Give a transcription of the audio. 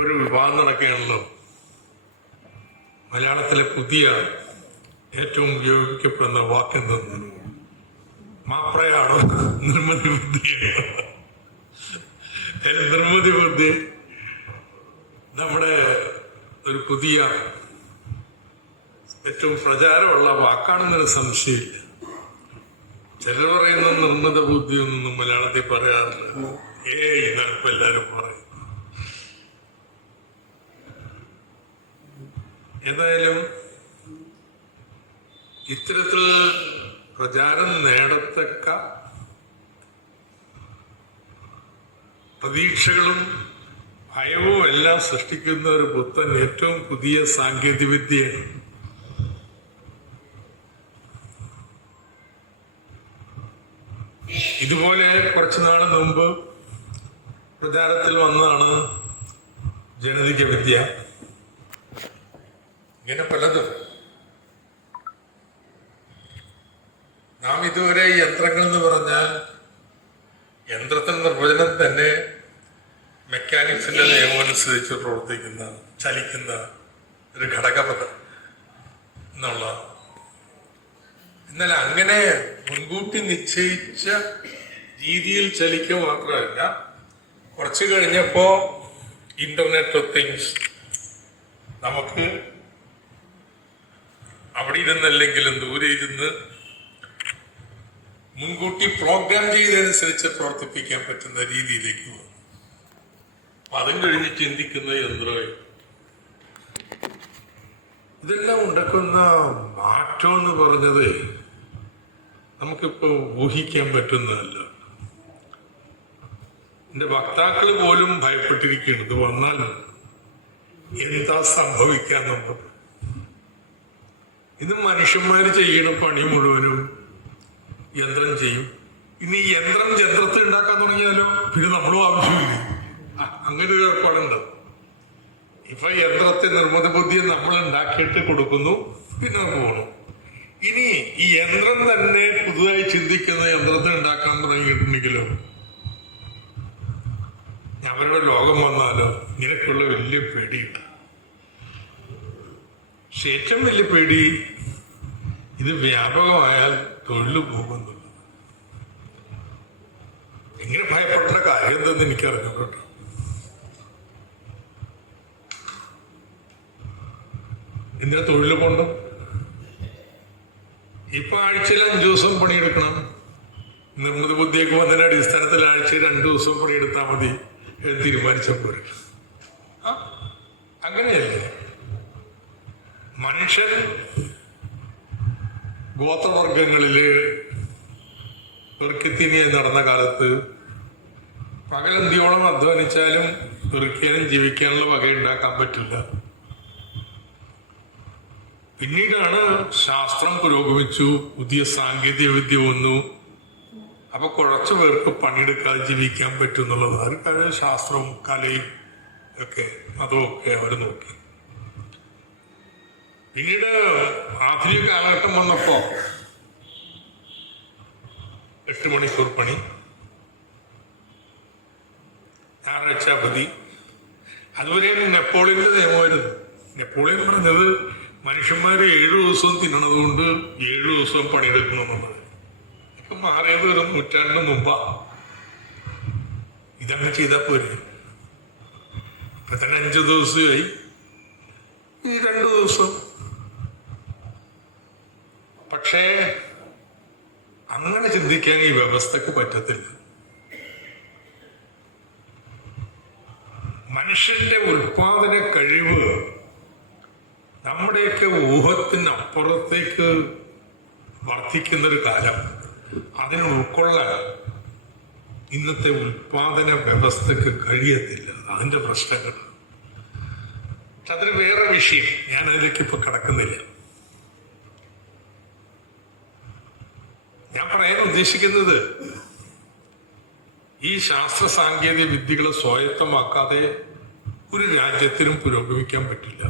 ഒരു വിവാദം നടക്കുകയാണല്ലോ. മലയാളത്തിലെ പുതിയ ഏറ്റവും ഉപയോഗിക്കപ്പെടുന്ന വാക്കെന്തെന്ന് മാപ്രയാണോ നിർമ്മിതി ബുദ്ധിയാണോ? നിർമ്മിതി ബുദ്ധി നമ്മുടെ ഒരു പുതിയ ഏറ്റവും പ്രചാരമുള്ള വാക്കാണെന്നൊരു സംശയമില്ല. ചിലർ പറയുന്ന നിർമ്മിത ബുദ്ധിയൊന്നും മലയാളത്തിൽ പറയാറില്ല. ഇതാണ് ഇപ്പൊ എല്ലാരും പറയും. ഏതായാലും ഇത്തരത്തിൽ പ്രചാരം നേടത്തക്ക പ്രതീക്ഷകളും ഭയവും എല്ലാം സൃഷ്ടിക്കുന്ന ഒരു പുത്തൻ ഏറ്റവും പുതിയ സാങ്കേതിക വിദ്യയാണ്. ഇതുപോലെ കുറച്ചു നാൾ മുമ്പ് പ്രചാരത്തിൽ വന്നതാണ് ജനിതക വിദ്യ. ഇങ്ങനെ പലതും നാം ഇതുവരെ യന്ത്രങ്ങൾ എന്ന് പറഞ്ഞാൽ യന്ത്രത്തിന്റെ നിർവചനം തന്നെ മെക്കാനിക്സിന്റെ നിയമം അനുസരിച്ച് പ്രവർത്തിക്കുന്ന ചലിക്കുന്ന ഒരു ഘടകപദം എന്നുള്ള. എന്നാൽ അങ്ങനെ മുൻകൂട്ടി നിശ്ചയിച്ച രീതിയിൽ ചലിക്കുക മാത്രമല്ല, കുറച്ച് കഴിഞ്ഞപ്പോ ഇന്റർനെറ്റ് ഓഫ് തിങ്സ് നമുക്ക് അവിടെ ഇരുന്നല്ലെങ്കിലും ദൂരെ ഇരുന്ന് മുൻകൂട്ടി പ്രോഗ്രാം ചെയ്തതനുസരിച്ച് പ്രവർത്തിപ്പിക്കാൻ പറ്റുന്ന രീതിയിലേക്ക് പോകും. അതും കഴിഞ്ഞ് ചിന്തിക്കുന്ന യന്ത്രം. ഇതെല്ലാം ഉണ്ടാക്കുന്ന മാറ്റം എന്ന് പറഞ്ഞത് നമുക്കിപ്പോ ഊഹിക്കാൻ പറ്റുന്നതല്ല. എന്റെ വക്താക്കൾ പോലും ഭയപ്പെട്ടിരിക്കുകയാണ്. ഇത് വന്നാൽ എന്താ സംഭവിക്കാന്നുള്ളത്. ഇത് മനുഷ്യന്മാര് ചെയ്യണ പണി മുഴുവനും യന്ത്രം ചെയ്യും. ഇനി യന്ത്രം യന്ത്രത്തെ ഉണ്ടാക്കാൻ തുടങ്ങിയാലോ പിന്നെ നമ്മളും ആവശ്യമില്ല. അങ്ങനെ ഒരു ഏർപ്പാടുണ്ട്. ഇപ്പൊ യന്ത്രത്തെ നിർമ്മിത ബുദ്ധിയെ നമ്മൾ ഉണ്ടാക്കിയിട്ട് കൊടുക്കുന്നു, പിന്നെ പോകണം. ഇനി ഈ യന്ത്രം തന്നെ പുതുതായി ചിന്തിക്കുന്ന യന്ത്രത്തെ ഉണ്ടാക്കാൻ തുടങ്ങിയിട്ടുണ്ടെങ്കിലോ അവരുടെ ലോകം വന്നാലോ ഇങ്ങനെയൊക്കെയുള്ള വലിയ പേടിയുണ്ട്. പക്ഷെ ഏറ്റവും വലിയ പേടി ഇത് വ്യാപകമായാൽ തൊഴിൽ പോകുന്നുള്ളത്. ഇങ്ങനെ ഭയപ്പെട്ട കാര്യം എന്തെന്ന് എനിക്കറിഞ്ഞു കേട്ടോ. എന്തിനാ തൊഴിൽ കൊണ്ട് ഇപ്പൊ ആഴ്ചയിൽ 5 ദിവസം പണിയെടുക്കണം. നിർമ്മിത ബുദ്ധിയൊക്കെ വന്നതിന്റെ അടിസ്ഥാനത്തിൽ ആഴ്ചയിൽ 2 ദിവസം പണിയെടുത്താൽ മതി തീരുമാനിച്ചപ്പോൾ അങ്ങനെയല്ലേ? മനുഷ്യൻ ഗോത്രവർഗങ്ങളില് പെറുക്കിത്തിനിയെ നടന്ന കാലത്ത് പകലന്തിയോളം അധ്വാനിച്ചാലും പെറുക്കിയാനും ജീവിക്കാനുള്ള വകയുണ്ടാക്കാൻ പറ്റില്ല. പിന്നീടാണ് ശാസ്ത്രം പുരോഗമിച്ചു, പുതിയ സാങ്കേതിക വിദ്യ വന്നു. അപ്പൊ കുറച്ചു പേർക്ക് പണിയെടുക്കാതെ ജീവിക്കാൻ പറ്റും എന്നുള്ളത് അവർക്കത് ശാസ്ത്രവും കലയും ഒക്കെ അതുമൊക്കെ അവർ നോക്കി. പിന്നീട് ആധുനിക കാലഘട്ടം വന്നപ്പോ 8 മണിക്കൂർ പണി, ഞായറാഴ്ച അവധി. അതുവരെ നെപ്പോളിയന്റെ നിയമമായിരുന്നു. നെപ്പോളിയൻ പറഞ്ഞത് മനുഷ്യന്മാര് 7 ദിവസവും തിന്നണത് കൊണ്ട് 7 ദിവസവും പണിയെടുക്കണം എന്നുള്ളത്. ഇപ്പൊ മാറിയത് ഒരു നൂറ്റാണ്ടിന് മുമ്പാ. ഇതങ്ങനെ ചെയ്താൽ പോരെ? ഇപ്പൊ തന്നെ 5 ദിവസമായി, ഈ 2 ദിവസം. പക്ഷേ അങ്ങനെ ചിന്തിക്കാൻ ഈ വ്യവസ്ഥക്ക് പറ്റത്തില്ല. മനുഷ്യന്റെ ഉൽപാദന കഴിവ് നമ്മുടെയൊക്കെ ഊഹത്തിനപ്പുറത്തേക്ക് വർദ്ധിക്കുന്നൊരു കാലം. അതിനെ ഉൾക്കൊള്ളാൻ ഇന്നത്തെ ഉൽപാദന വ്യവസ്ഥക്ക് കഴിയത്തില്ല. അതിന്റെ പ്രശ്നങ്ങൾ. അതൊരു വേറെ വിഷയം, ഞാൻ അതിലേക്ക് ഇപ്പൊ കടക്കുന്നില്ല. ഞാൻ പറയാൻ ഉദ്ദേശിക്കുന്നത് ഈ ശാസ്ത്ര സാങ്കേതിക വിദ്യകളെ സ്വായത്തമാക്കാതെ ഒരു രാജ്യത്തിനും പുരോഗമിക്കാൻ പറ്റില്ല.